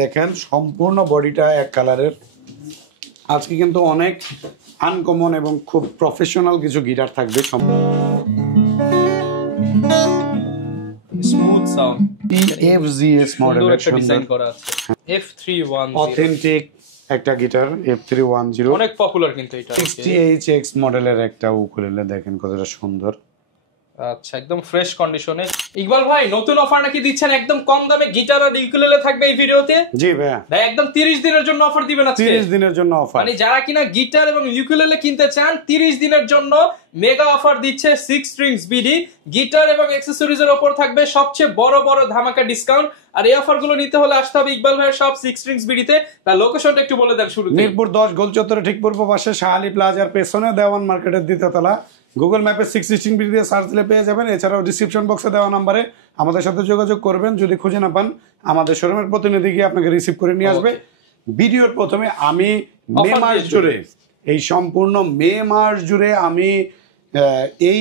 দেখেন সম্পূর্ণ বডিটা এক কালারের। আজকে কিন্তু অনেক আনকমন এবং খুব প্রফেশনাল কিছু গিটার থাকবে। স্মুথ সাউন্ড EFGS মডেলের একটা ডিজাইন করা আছে। F310 অথেন্টিক একটা গিটার F310 অনেক পপুলার কিন্তু এটা 60HX মডেলের একটা উকুলেলে। দেখেন কতটা সুন্দর। আচ্ছা, একদম ফ্রেশ কন্ডিশনে। ইকবাল ভাই নতুন অফার নাকি দিচ্ছেন? একদম কম দামে গিটার আর ইউকুলেলে থাকবে এই ভিডিওতে। জি ভাইয়া, ভাই একদম 30 দিনের জন্য অফার দিবেন আজকে। 30 দিনের জন্য অফার। মানে যারা কিনা গিটার এবং ইউকুলেলে কিনতে চান 30 দিনের জন্য মেগা অফার দিচ্ছে 6 স্ট্রিংস বিডি। গিটার এবং অ্যাকসেসরিজ এর উপর থাকবে সবচেয়ে বড় বড় ধামাকা ডিসকাউন্ট। আর এই অফারগুলো নিতে হলে আসতে হবে ইকবাল ভাইয়ের সব 6 স্ট্রিংস বিডিতে। তার লোকেশনটা একটু বলে দেন শুরুতে। মিরপুর 10 গোল চত্বরে ঠিক পূর্ব পাশে শাহালি প্লাজার পেছনে দেওয়ান মার্কেটের দ্বিতীয় তলা। গুগল ম্যাপে 616 বিডি দিয়ে সার্চ দিলে পেয়ে যাবেন। এছাড়াও ডিসক্রিপশন বক্সে দেওয়া নাম্বারে আমাদের সাথে যোগাযোগ করবেন। যদি খুঁজে না পান আমাদের শোরুমের প্রতিনিধি গিয়ে আপনাকে রিসিভ করে নিয়ে আসবে। ভিডিওর প্রথমে আমি মে মাস জুড়ে, এই সম্পূর্ণ মে মাস জুড়ে আমি এই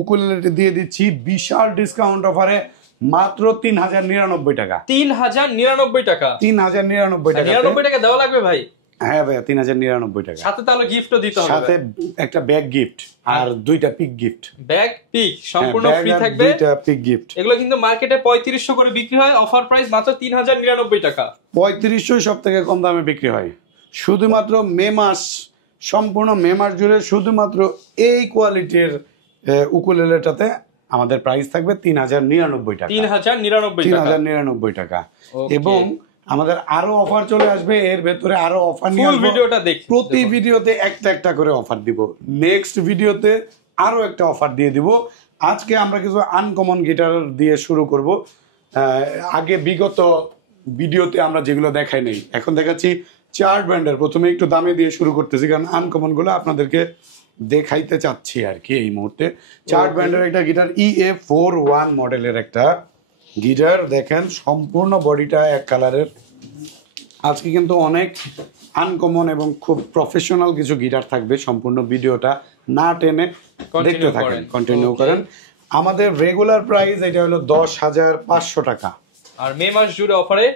উকুলেলেটি দিয়ে দিচ্ছি বিশাল ডিসকাউন্ট অফারে মাত্র 3099 টাকা। 3099 টাকা? 3099 টাকা। 99 টাকা দেওয়া লাগবে ভাই? হ্যাঁ ভাইয়া, 3099 টাকা। সাথে তাহলে গিফটও দিতে হবে। সাথে একটা ব্যাগ গিফট আর দুইটা পিক গিফট। ব্যাগ পিক সম্পূর্ণ ফ্রি থাকবে। দুইটা পিক গিফট। এগুলো কিন্তু মার্কেটে 3500 করে বিক্রি হয়, অফার প্রাইস মাত্র 3099 টাকা। 3500 সব থেকে কম দামে বিক্রি হয়। শুধুমাত্র মে মাস, সম্পূর্ণ মে মাস জুড়ে শুধুমাত্র এই কোয়ালিটির উকুলেলেটাতে আমাদের প্রাইস থাকবে 3099 টাকা। 3099 টাকা। এবং আমাদের আরো অফার চলে আসবে, এর ভেতরে আরো অফার নিয়ে ফুল ভিডিওটা দেখুন। প্রতি ভিডিওতে একটা একটা করে অফার দিব। নেক্সট ভিডিওতে আরো একটা অফার দিয়ে দিব। আজকে আমরা কিছু আনকমন গিটার দিয়ে শুরু করব। আগে বিগত ভিডিওতে আমরা যেগুলো দেখাই নাই, এখন দেখাচ্ছি চার্ট ব্র্যান্ডের। প্রথমে একটু দামে দিয়ে শুরু করতেছি কারণ আনকমন গুলো আপনাদেরকে দেখাইতে চাচ্ছি আর কি এই মুহূর্তে। চার্ট ব্র্যান্ডের একটা গিটার EF41 মডেলের একটা গিটার। দেখেন সম্পূর্ণ বডিটা এক কালারের। আজকে কিন্তু অনেক আনকমন এবং খুব প্রফেশনাল কিছু গিটার থাকবে। সম্পূর্ণ ভিডিওটা না টেনে দেখতে থাকেন, কন্টিনিউ করেন। আমাদের রেগুলার প্রাইস এটা হলো 10,500 টাকা। আর মে মাস জুড়ে অফারে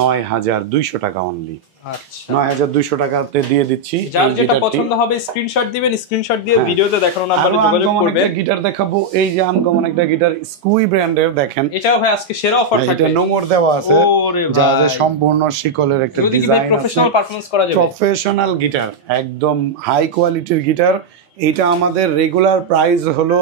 9,200 টাকা অনলি। আচ্ছা, 9,200 টাকাতে দিয়ে দিচ্ছি। যার যেটা পছন্দ হবে স্ক্রিনশট দিবেন, স্ক্রিনশট দিয়ে ভিডিওতে দেখানো নাম্বারে যোগাযোগ করবেন। একটা গিটার দেখাবো, এই যে আনকমন একটা গিটার স্কুই ব্র্যান্ডের। দেখেন এটাও ভাই আজকে সেরা অফার থাকবে। এটা নোংর দেওয়া আছে, ওরে ভাই, যা যা সম্পূর্ণ শিকলের একটা ডিজাইন আছে। প্রফেশনাল পারফরম্যান্স করা যাবে। প্রফেশনাল গিটার, একদম হাই কোয়ালিটির গিটার। এটা আমাদের রেগুলার প্রাইস হলো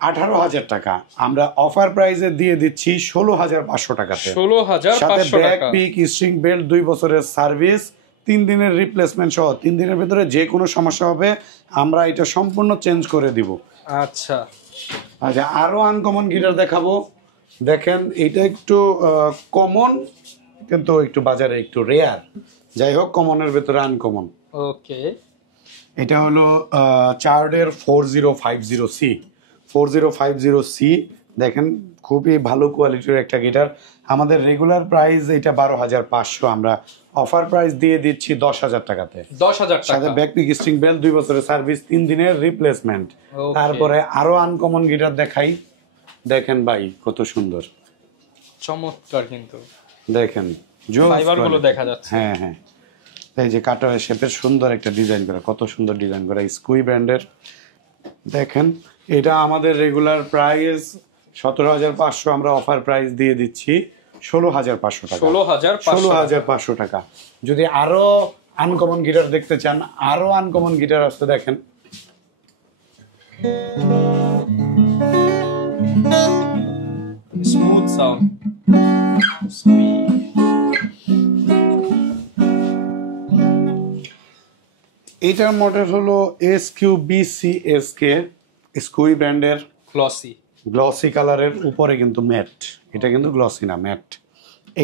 18,000 টাকা। আমরা অফার প্রাইসে দিয়ে দিচ্ছি 16,500 টাকাতে। 16,500 টাকা। ব্যাক পিক, স্ট্রিং বেল্ট, 2 বছরের সার্ভিস, 3 দিনের রিপ্লেসমেন্ট সহ। 3 দিনের ভিতরে যে কোনো সমস্যা হবে আমরা এটা সম্পূর্ণ চেঞ্জ করে দিব। আচ্ছা আচ্ছা, আরো আনকমন গিটার দেখাবো। দেখেন এটা একটু কমন কিন্তু একটু বাজারে একটু রেয়ার। যাই হোক, কমনের ভেতরে আনকমন। ওকে, এটা হলো চার্ডের 4050C। 4050C দেখেন খুবই ভালো কোয়ালিটির একটা গিটার। আমাদের রেগুলার প্রাইস এটা 12,500, আমরা অফার প্রাইস দিয়ে দিচ্ছি 10,000 টাকাতে। 10,000 টাকা। সাথে ব্যাক পিক, স্ট্রিং বেল্ট, 2 বছরের সার্ভিস, 3 দিনের রিপ্লেসমেন্ট। তারপরে আরো আনকমন গিটার দেখাই। দেখেন ভাই কত সুন্দর, চমৎকার কিন্তু। দেখেন ফাইবারগুলো দেখা যাচ্ছে। হ্যাঁ হ্যাঁ, এই যে কাটা শেপের সুন্দর একটা ডিজাইন করা, কত সুন্দর ডিজাইন করা স্কুই ব্র্যান্ডের। দেখেন এটা আমাদের রেগুলার প্রাইস 17,500, আমরা অফার প্রাইস দিয়ে দিচ্ছি 16,500 টাকা। 16,500 টাকা। যদি আরো আনকমন গিটার দেখতে চান, আরো আনকমন গিটার আসতে দেখেন। Smooth sound. এটার মডেল হলো SQBCSK, স্কুই ব্র্যান্ডের। গ্লসি কালারের উপরে কিন্তু ম্যাট, এটা কিন্তু গ্লসি না, ম্যাট।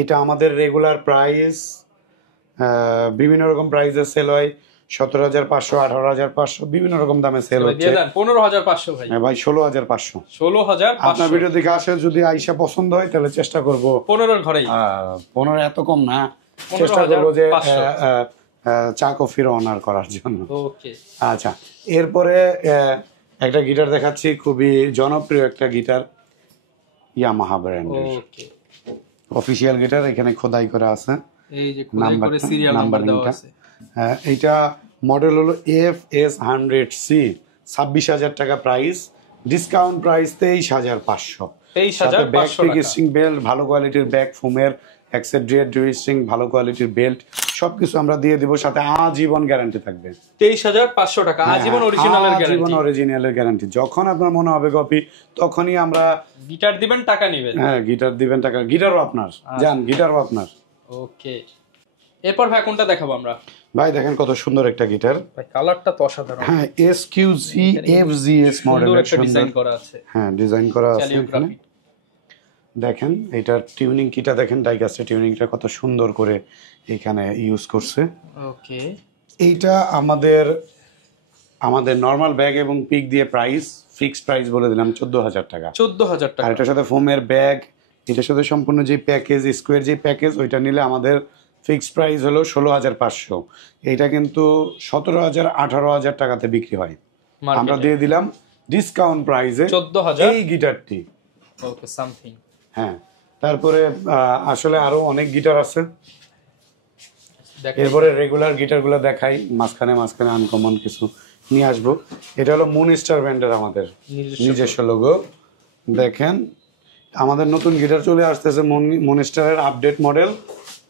এটা আমাদের রেগুলার প্রাইস বিভিন্ন রকম প্রাইসে সেল হয়। 17,500, 18,500, বিভিন্ন রকম দামে সেল হচ্ছে। 15,500 ভাই। হ্যাঁ ভাই, 16,500। 16,500 আপনার ভিডিও দেখে আসে, যদি আইসা পছন্দ হয় তাহলে চেষ্টা করব 15 ঘরেই। 15 এত কম না, চেষ্টা করব যে চা কফির অনার করার জন্য। ওকে, আচ্ছা, এরপরে একটা গিটার দেখাচ্ছি, খুবই জনপ্রিয় একটা গিটার, ইয়ামাহা ব্র্যান্ডের। অফিসিয়াল গিটার, এখানে খোদাই করা আছে এই যে খোদাই করে সিরিয়াল নাম্বার দেওয়া আছে। হ্যাঁ, এইটা মডেল হলো FS100C, 26,000 টাকা price, discount price 23,500। 23,500 string belt, ভালো কোয়ালিটির ব্যাক ফোমের অ্যাক্সেন্ট্রিয়েট স্ট্রিং, ভালো কোয়ালিটির বেল্ট সবকিছু আমরা দিয়ে দিব, সাথে আজীবন গ্যারান্টি থাকবে। 23,500 টাকা আজীবন অরিজিনালের গ্যারান্টি। আজীবন অরিজিনালের গ্যারান্টি। যখন আপনার মনে হবে কপি, তখনই আমরা গিটার দিবেন, টাকা নেবেন। হ্যাঁ, গিটার দিবেন, টাকা, গিটারও আপনার, জান গিটারও আপনার। ওকে, এরপর ভাই কোনটা দেখাবো আমরা? ভাই দেখেন কত সুন্দর একটা গিটার, ভাই কালারটা তো অসাধারণ। হ্যাঁ, SQC FGS মডেলের একটা ডিজাইন করা আছে। হ্যাঁ, ডিজাইন করা আছে এখানে। ক্যালিওগ্রাফি দেখেন এটার টিউনিং কিটা দেখেন, ডাইকাস্টে টিউনিংটা কত সুন্দর করে এখানে ইউজ করছে। ওকে, এইটা আমাদের নরমাল ব্যাগ এবং পিক দিয়ে প্রাইস ফিক্সড প্রাইস বলে দিলাম 14,000 টাকা। 14,000 টাকা। আর এটার সাথে ফোমের ব্যাগ, এটার সাথে সম্পূর্ণ যে প্যাকেজ, স্কোয়ার যে প্যাকেজ, ওইটা নিলে আমাদের ফিক্সড প্রাইস হলো 16,500। এইটা কিন্তু 17,000 18,000 টাকাতে বিক্রি হয়, আমরা দিয়ে দিলাম ডিসকাউন্ট প্রাইসে 14,000 এই গিটারটি। ওকে, সামথিং। হ্যাঁ, তারপরে আসলে আরো অনেক গিটার আছে, এরপরে রেগুলার গিটারগুলো দেখাই, মাঝখানে আনকমন কিছু নিয়ে আসবো। এটা হলো মুনস্টার ব্র্যান্ডের আমাদের নিজস্ব লোগো। দেখেন আমাদের নতুন গিটার চলে আসতেছে, মুনস্টারের আপডেট মডেল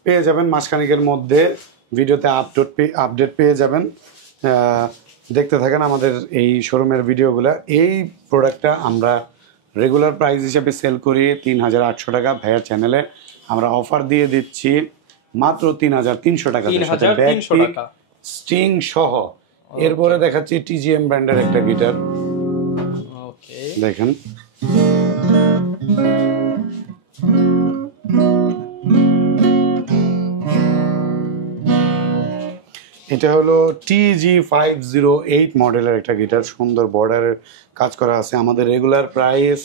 পেয়ে যাবেন মাসখানেকের মধ্যে, ভিডিওতে আপডেট পেয়ে যাবেন। দেখতে থাকেন আমাদের এই শোরুমের ভিডিওগুলো। এই প্রোডাক্টটা আমরা রেগুলার প্রাইস হিসেবে সেল করি 3,800 টাকা, ভাইয়ার চ্যানেলে আমরা অফার দিয়ে দিচ্ছি মাত্র 3,300 টাকা, স্ট্রিং সহ। এরপরে দেখাচ্ছি TGM ব্র্যান্ডের একটা গিটার, ওকে দেখেন এটা হলো TG508 মডেলের একটা গিটার, সুন্দর বর্ডারের কাজ করা আছে। আমাদের রেগুলার প্রাইস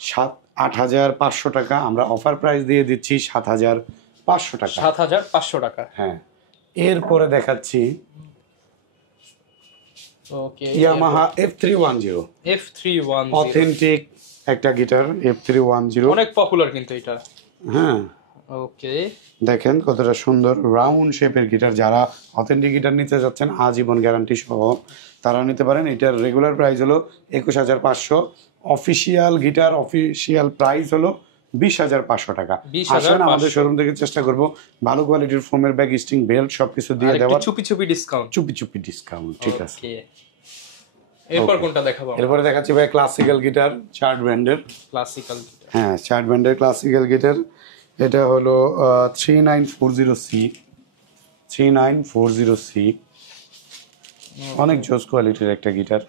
8,500 টাকা, আমরা অফার প্রাইস দিয়ে দিচ্ছি 7,500 টাকা। 7,500 টাকা। হ্যাঁ, এরপরে দেখাচ্ছি ওকে ইয়ামাহা F310 অথেন্টিক একটা গিটার, F310 অনেক পপুলার কিন্তু এটা। হ্যাঁ, ওকে দেখেন কতটা সুন্দর রাউন্ড শেপের গিটার। যারা অথেন্টিক গিটার নিতে যাচ্ছেন আজীবন গ্যারান্টি সহ, তারা নিতে পারেন। এটার রেগুলার প্রাইস হলো 21,500, অফিসিয়াল গিটার অফিসিয়াল প্রাইস হলো 20,500 টাকা। আসেন আমাদের শোরুম থেকে চেষ্টা করব ভালো কোয়ালিটির ফোমের ব্যাগ, স্ট্রিং বেল্ট সবকিছু দিয়ে দেওয়ার, চুপি ডিসকাউন্ট। ঠিক আছে। এরপর কোনটা দেখাবো? এরপরে দেখাচ্ছি ভাই ক্লাসিক্যাল গিটার, চার্ট ব্র্যান্ডের। ক্লাসিক্যাল গিটার, হ্যাঁ, চার্ট ব্র্যান্ডের ক্লাসিক্যাল গিটার। এটা হলো 3940C, অনেক জোস কোয়ালিটির একটা গিটার।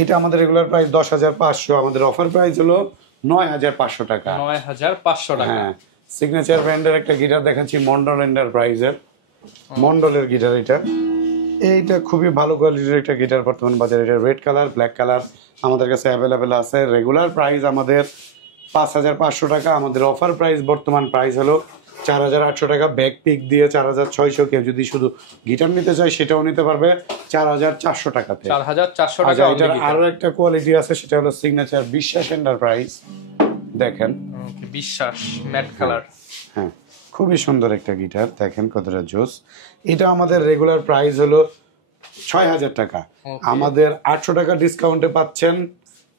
এটা আমাদের রেগুলার প্রাইস 10,500, আমাদের অফার প্রাইস হলো 9,500 টাকা। 9,500 টাকা। হ্যাঁ, সিগনেচার ব্র্যান্ডের একটা গিটার দেখাচ্ছি, মন্ডল এন্টারপ্রাইজের, মন্ডলের গিটার। এইটা খুবই ভালো কোয়ালিটির একটা গিটার বর্তমান বাজারে। এটা রেড কালার, ব্ল্যাক কালার আমাদের কাছে অ্যাভেলেবেল আছে। রেগুলার প্রাইস আমাদের 5,500 টাকা, আমাদের অফার প্রাইস বর্তমান প্রাইস হলো 4,800 টাকা। ব্যাক পিক দিয়ে 4,600, কেউ যদি শুধু গিটার নিতে চায় সেটাও নিতে পারবে 4,400 টাকাতে। 4,400 টাকা। এটার আরো একটা কোয়ালিটি আছে, সেটা হলো সিগনেচার বিশ্বাস এন্টারপ্রাইজ। দেখেন বিশ্বাস ম্যাট কালার। হ্যাঁ, খুবই সুন্দর একটা গিটার, দেখেন কতটা জোস। এটা আমাদের রেগুলার প্রাইস হলো 6,000 টাকা, আমাদের 800 টাকা ডিসকাউন্টে পাচ্ছেন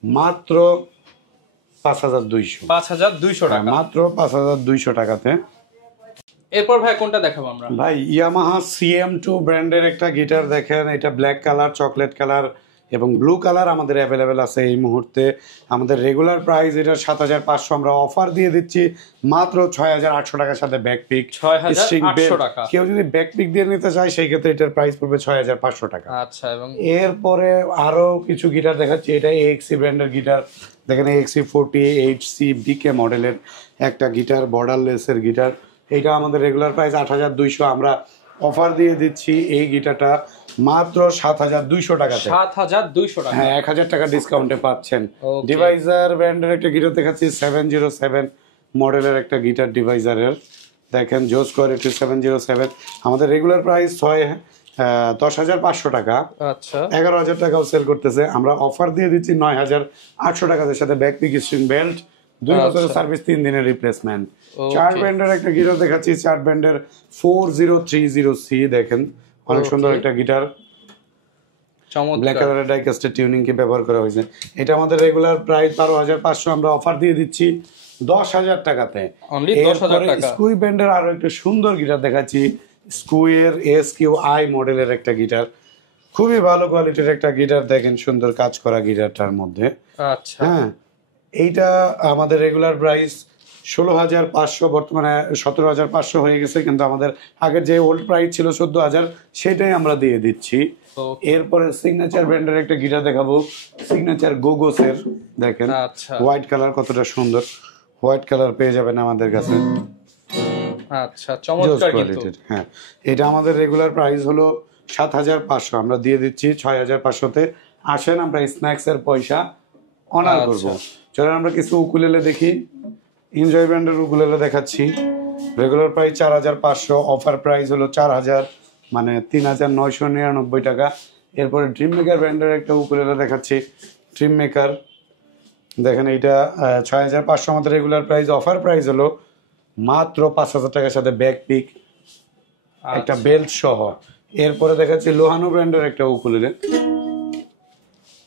মাত্র 5,200 টাকা, মাত্র 5,200 টাকাতে। এরপর ভাই কোনটা দেখাবো আমরা? ভাই ইয়ামাহা CM2 ব্র্যান্ডের একটা গিটার দেখেন, এটা ব্ল্যাক কালার, চকলেট কালার এবং ব্লু কালার আমাদের অ্যাভেলেবেল আছে এই মুহূর্তে। আমাদের রেগুলার প্রাইস এটা 7,500, আমরা অফার দিয়ে দিচ্ছি মাত্র 6,800 টাকার সাথে ব্যাক পিক, 6,800 টাকা। কেউ যদি ব্যাক পিক দিয়ে নিতে চায় সেই ক্ষেত্রে এটার প্রাইস পড়বে 6,500 টাকা। আচ্ছা, এবং এরপরে আরো কিছু গিটার দেখাচ্ছি। এটা AXC ব্র্যান্ডের গিটার, দেখেন AXC 48C BK মডেলের একটা গিটার, বর্ডারলেসের গিটার। এটা আমাদের রেগুলার প্রাইস 8,200, আমরা অফার দিয়ে দিচ্ছি এই গিটারটা মাত্র 7,200 টাকাতে। 7,200 টাকা, হ্যাঁ, 1,000 টাকা ডিসকাউন্টে পাচ্ছেন। ডিভাইজার ব্র্যান্ডের একটা গিটার দেখাচ্ছি, 707 মডেলের একটা গিটার ডিভাইজারের, দেখেন জোস কোয়ালিটি 707। আমাদের রেগুলার প্রাইস 10,500 টাকা, আচ্ছা 11,000 টাকাও সেল করতেছে, আমরা অফার দিয়ে দিচ্ছি 9,800 টাকার সাথে ব্যাক পিক, স্ট্রিং বেল্ট, 2 বছরের আচ্ছা। সার্ভিস, 3 দিনের রিপ্লেসমেন্ট। Okay. চার ব্যান্ডের একটা গিটার দেখাচ্ছি, চার ব্যান্ডের 4030C দেখেন, অনেক সুন্দর একটা গিটার, ব্ল্যাক চমৎকার। কালারের ডাইকাস্টের টিউনিং কি ব্যবহার করা হয়েছে। এটা আমাদের রেগুলার প্রাইস 12,500, আমরা অফার দিয়ে দিচ্ছি 10,000 টাকাতে। Only 10,000 টাকা। স্কুই ব্যান্ডের আরো একটা সুন্দর গিটার দেখাচ্ছি, স্কুইয়ের SQI মডেলের একটা গিটার, খুবই ভালো কোয়ালিটির একটা গিটার, দেখেন সুন্দর কাজ করা গিটারটার মধ্যে। আচ্ছা হ্যাঁ, এইটা আমাদের রেগুলার প্রাইস 16,500, বর্তমানে 17,500 হয়ে গেছে, কিন্তু আমাদের আগের যে ওল্ড প্রাইস ছিল 14,000, সেটাই আমরা দিয়ে দিচ্ছি। Okay. এরপরে সিগনেচার ব্র্যান্ডের একটা গিটার দেখাবো, সিগনেচার গোগোসের, দেখেন আচ্ছা হোয়াইট কালার কতটা সুন্দর, হোয়াইট কালার পেয়ে যাবেন আমাদের কাছে, আচ্ছা জোস চমৎকার কিন্তু। কোয়ালিটির। হ্যাঁ, এটা আমাদের রেগুলার প্রাইস হলো 7,500, আমরা দিয়ে দিচ্ছি 6,500-তে। আসেন, আমরা স্ন্যাক্স এর পয়সা অনার করব। চলেন আমরা কিছু উকুলেলে দেখি। এনজয় ব্র্যান্ডের উকুলেলে দেখাচ্ছি, রেগুলার প্রাইস 4,500, অফার প্রাইস হলো 4,000, মানে 3,999 টাকা। এরপরে ড্রিম মেকার ব্র্যান্ডের একটা উকুলেলে দেখাচ্ছি, ড্রিম মেকার, দেখেন এইটা 6,500, আমাদের রেগুলার প্রাইস, অফার প্রাইস হলো মাত্র 5,000 টাকার সাথে ব্যাক পিক, একটা বেল্ট সহ। এরপরে দেখাচ্ছি লোহানো ব্র্যান্ডের একটা উকুলেলে,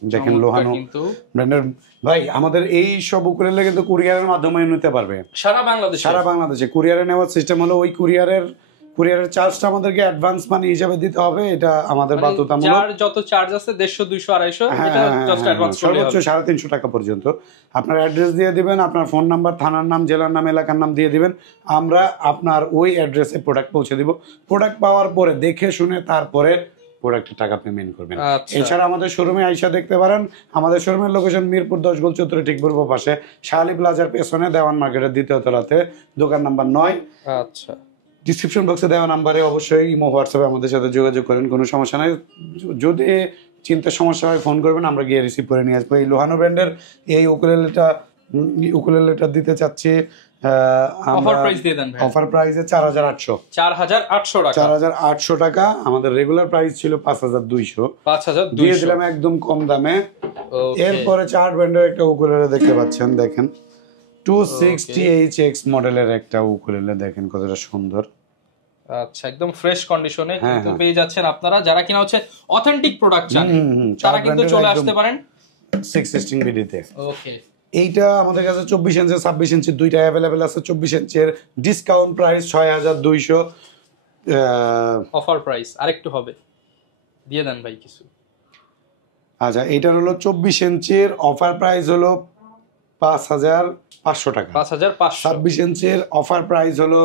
দেখেন লোহানো কিন্তু ব্র্যান্ডের। ভাই, আমাদের এই সব উকুলেলে কিন্তু কুরিয়ারের মাধ্যমে নিতে পারবে সারা বাংলাদেশে। সারা বাংলাদেশে। কুরিয়ারে নেওয়ার সিস্টেম হলো, ওই কুরিয়ারের চার্জটা আমাদেরকে অ্যাডভান্স মানি হিসাবে দিতে হবে, এটা আমাদের বাধ্যতামূলক। যার যত চার্জ আছে 150, 200, 250, এটা জাস্ট অ্যাডভান্স করলে সর্বোচ্চ হবে। 350 টাকা পর্যন্ত। আপনার অ্যাড্রেস দিয়ে দিবেন, আপনার ফোন নাম্বার, থানার নাম, জেলার নাম, এলাকার নাম দিয়ে দিবেন, আমরা আপনার ওই অ্যাড্রেসে প্রোডাক্ট পৌঁছে দিব। প্রোডাক্ট পাওয়ার পরে দেখে শুনে তারপরে প্রোডাক্টের টাকা পেমেন্ট করবেন। আচ্ছা। এছাড়া আমাদের শোরুমে আইসা দেখতে পারেন, আমাদের শোরুমের লোকেশন মিরপুর 10 গোল চত্বরে ঠিক পূর্ব পাশে, শাহালি প্লাজার পেছনে, দেওয়ান মার্কেটের 2য় তলাতে, দোকান নাম্বার 9। আচ্ছা ডিসক্রিপশন বক্সে দেওয়া নাম্বারে অবশ্যই ইমো, হোয়াটসঅ্যাপে আমাদের সাথে যোগাযোগ করেন, কোনো সমস্যা নাই। যদি চিন্তার সমস্যা হয় ফোন করবেন, আমরা গিয়ে রিসিভ করে নিয়ে আসবো। এই লোহানো ব্র্যান্ডের এই উকুলেলেটা দিতে চাচ্ছি, অফার প্রাইস দিয়ে দেন ভাই। অফার প্রাইসে 4,800 4,800 টাকা। 4,800 টাকা। আমাদের রেগুলার প্রাইস ছিল 5,200, 5,200 দিয়ে দিলাম একদম কম দামে। Okay. এরপরে 4 ব্র্যান্ডের একটা উকুলেলে দেখতে পাচ্ছেন, দেখেন 260HX মডেলের একটা উকুলেলে, দেখেন কতটা সুন্দর। আচ্ছা একদম ফ্রেশ কন্ডিশনে হ্যাঁ, কিন্তু হ্যাঁ। পেয়ে যাচ্ছেন আপনারা, যারা কিনা হচ্ছে অথেন্টিক প্রোডাক্ট চান তারা চার কিন্তু brand-এর চলে একদম আসতে পারেন। 616 বিডিতে। ওকে এইটা আমাদের কাছে 24 ইঞ্চি 26 ইঞ্চি দুইটা অ্যাভেলেবেল আছে। 24 ইঞ্চের ডিসকাউন্ট প্রাইস 6,200। অফার প্রাইস আরেকটু হবে, দিয়ে দেন ভাই কিছু। আচ্ছা, এইটার হলো 24 ইঞ্চির অফার প্রাইস হলো 5,500 টাকা। 5,500। 26 ইঞ্চির অফার প্রাইস হলো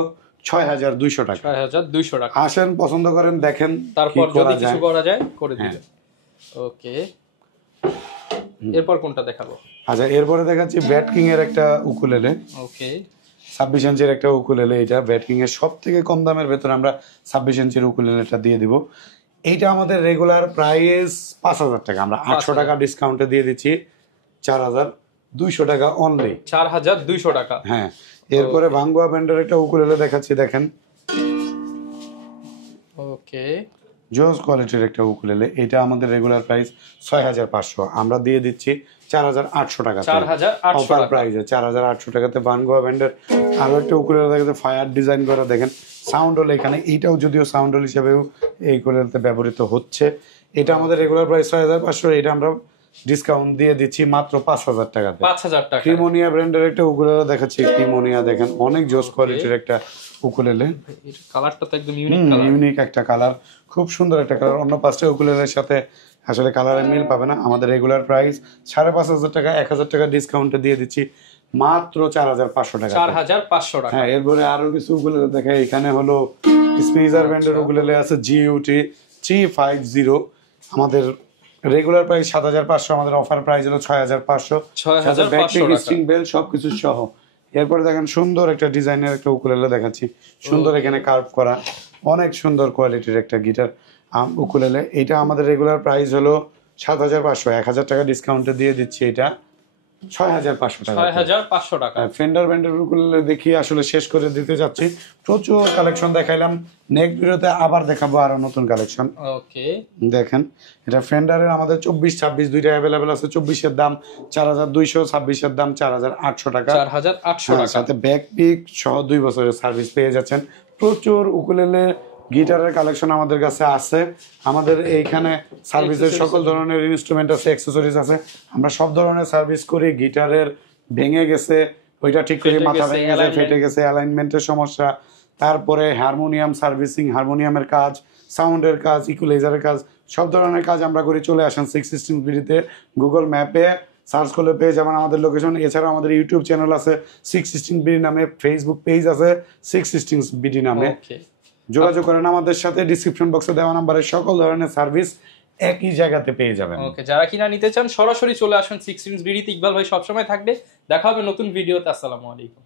6,200 টাকা। 6,200 টাকা। আসেন, পছন্দ করেন, দেখেন তারপর কি যদি করা কিছু যায়। করা যায় করে হ্যাঁ। দিবেন। ওকে, এরপর কোনটা দেখাবো? আচ্ছা, এরপরে দেখাচ্ছি ব্যাট কিং এর একটা উকুলেলে, ওকে 26 ইঞ্চির একটা উকুলেলে। এটা ব্যাট কিং এর সব থেকে কম দামের ভেতরে আমরা 26 ইঞ্চির উকুলেলেটা দিয়ে দিব। এইটা আমাদের রেগুলার প্রাইস 5,000 টাকা, আমরা 800 টাকা ডিসকাউন্টে দিয়ে দিচ্ছি 4,200 টাকা অনলি। 4,200 টাকা। হ্যাঁ, এরপরে ভাঙ্গুয়া ব্র্যান্ডের একটা উকুলেলে দেখাচ্ছি, দেখেন ওকে জোস কোয়ালিটির একটা উকুলেলে। এটা আমাদের রেগুলার প্রাইস 6,500, আমরা দিয়ে দিচ্ছি 4,800 টাকা। 4,800 অফার টাকা। প্রাইসে 4,800 টাকাতে ভাঙ্গুয়া ব্র্যান্ডের আরো একটা উকুলেলে দেখাচ্ছে, ফায়ার ডিজাইন করা, দেখেন সাউন্ড হল এখানে। এইটাও যদিও সাউন্ড হল হিসেবেও এই উকুলেলেতে ব্যবহৃত হচ্ছে। এটা আমাদের রেগুলার প্রাইস 6,500, এটা আমরা ডিসকাউন্ট দিয়ে দিচ্ছি মাত্র 5,000 টাকাতে। 5,000 টাকা। ক্রিমোনিয়া ব্র্যান্ডের একটা উকুলেলে দেখাচ্ছি, ক্রিমোনিয়া দেখেন অনেক জোস কোয়ালিটির একটা উকুলেলে, এর কালারটা তো একদম ইউনিক কালার। ইউনিক একটা কালার, খুব সুন্দর একটা কালার। অন্য 5টা উকুলেলের সাথে আসলে কালারের মিল পাবে না। আমাদের রেগুলার প্রাইস 5,500 টাকা, 1,000 টাকা ডিসকাউন্টে দিয়ে দিচ্ছি মাত্র 4,500 টাকা। 4,500 টাকা। হ্যাঁ, এরপরে আরো কিছু উকুলেলে দেখাই। এখানে হলো স্পিজার ব্র্যান্ডের উকুলেলে আছে GUT 350। আমাদের রেগুলার প্রাইস 7,500, আমাদের অফার প্রাইস হলো 6,500, 6,500 টাকা। স্ট্রিং বেল সবকিছু সহ। এরপরে দেখেন সুন্দর একটা ডিজাইনের একটা উকুলেলে দেখাচ্ছি, সুন্দর এখানে কার্ভ করা, অনেক সুন্দর কোয়ালিটির একটা গিটার উকুলেলে। এটা আমাদের রেগুলার প্রাইস হলো 7,500, 1,000 টাকা ডিসকাউন্টে দিয়ে দিচ্ছি এটা 6,500 টাকা। 6,500 টাকা। ফেন্ডার ব্যান্ডের উকুলেলে দেখি আসলে শেষ করে দিতে যাচ্ছি, প্রচুর কালেকশন দেখাইলাম, নেক্সট ভিডিওতে আবার দেখাবো আরো নতুন কালেকশন। ওকে, দেখেন এটা ফেন্ডারের আমাদের 24-26 দুইটা অ্যাভেলেবেল আছে। 24-এর দাম 4,200, 26-এর দাম 4,800 টাকা। 4,800 টাকা। সাথে ব্যাক পিক সহ 2 বছরের সার্ভিস পেয়ে যাচ্ছেন। প্রচুর উকুলেলে গিটারের কালেকশন আমাদের কাছে আছে। আমাদের এইখানে সার্ভিসের সকল ধরনের ইনস্ট্রুমেন্ট আছে, অ্যাক্সেসরিজ আছে। আমরা সব ধরনের সার্ভিস করি। গিটারের ভেঙে গেছে ওইটা ঠিক করে, মাথা ভেঙে গেছে, ফেটে গেছে, অ্যালাইনমেন্টের সমস্যা, তারপরে হারমোনিয়াম সার্ভিসিং, হারমোনিয়ামের কাজ, সাউন্ডের কাজ, ইকুয়ালাইজারের কাজ, সব ধরনের কাজ আমরা করি। চলে আসেন 616 বিডিতে, গুগল ম্যাপে সার্চ করলে পেয়ে যাবেন আমাদের লোকেশন। এছাড়াও আমাদের ইউটিউব চ্যানেল আছে 616 বিডি নামে, ফেসবুক পেজ আছে 616 বিডি নামে। যোগাযোগ করেন আমাদের সাথে। ডিসক্রিপশন বক্সে দেওয়া নাম্বারে সকল ধরনের সার্ভিস একই জায়গাতে পেয়ে যাবেন। ওকে, যারা কিনা নিতে চান সরাসরি চলে আসুন 616 বিডিতে। ইকবাল ভাই সবসময় থাকবে। দেখা হবে নতুন ভিডিওতে। আসসালামু আলাইকুম।